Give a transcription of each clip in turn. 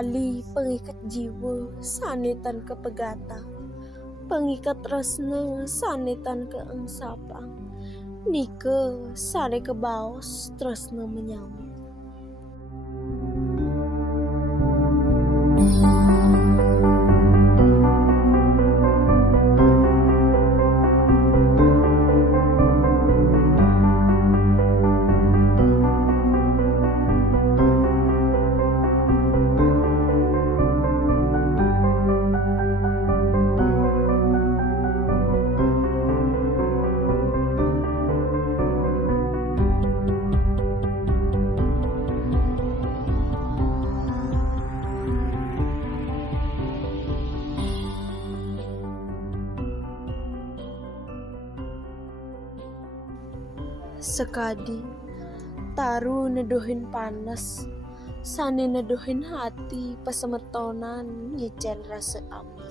tali pengikat jiwa sanetan kepegata, pengikat tresna sanetan keengsapang, nike sane kebaos tresna menyambut. Sekadi taru nedohin panas, sane nedohin hati pasemetonan nyicen rasa aman.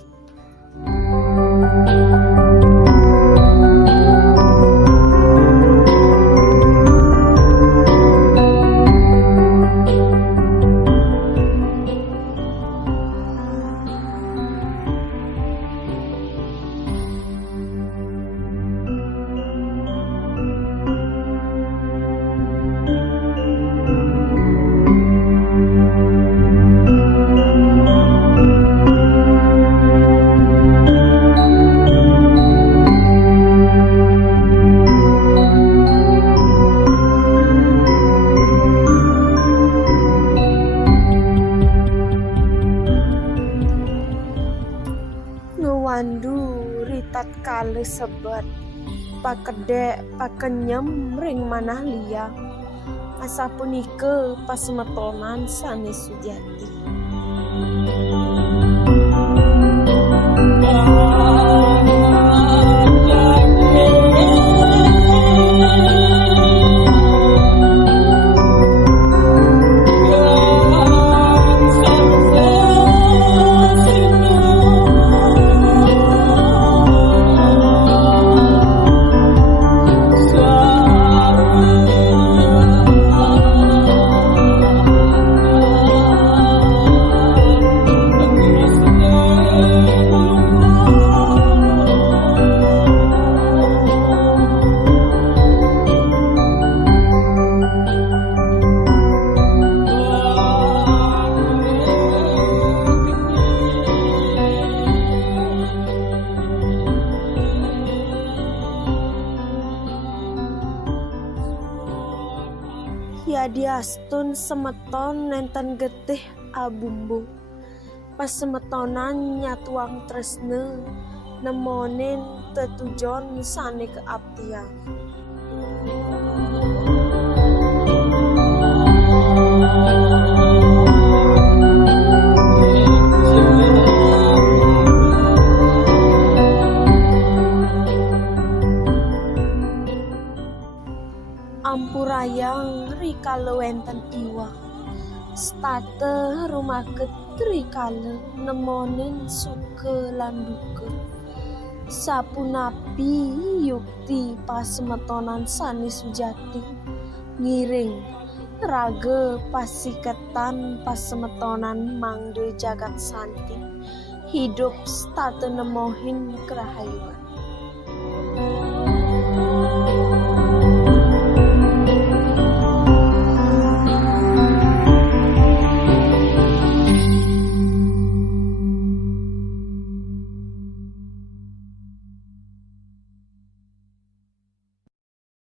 Wandu ritat kali sebet, pakedek pakenyem ring manah liang, asa punike pasemetonan sane sujati. Yadiastun semeton nenten getih abumbu, pas semetonan nyatuang tresne nemonin tetujon sane keabdian. Ampurayang rikala wenten iwak, state rumaket rikala nemonin suke lan duka. Sapunapi yukti pasemetonan sane sujati, ngiring raga pasiketan pasemetonan mangde jagat santi, hidup state nemohin kerahayuan.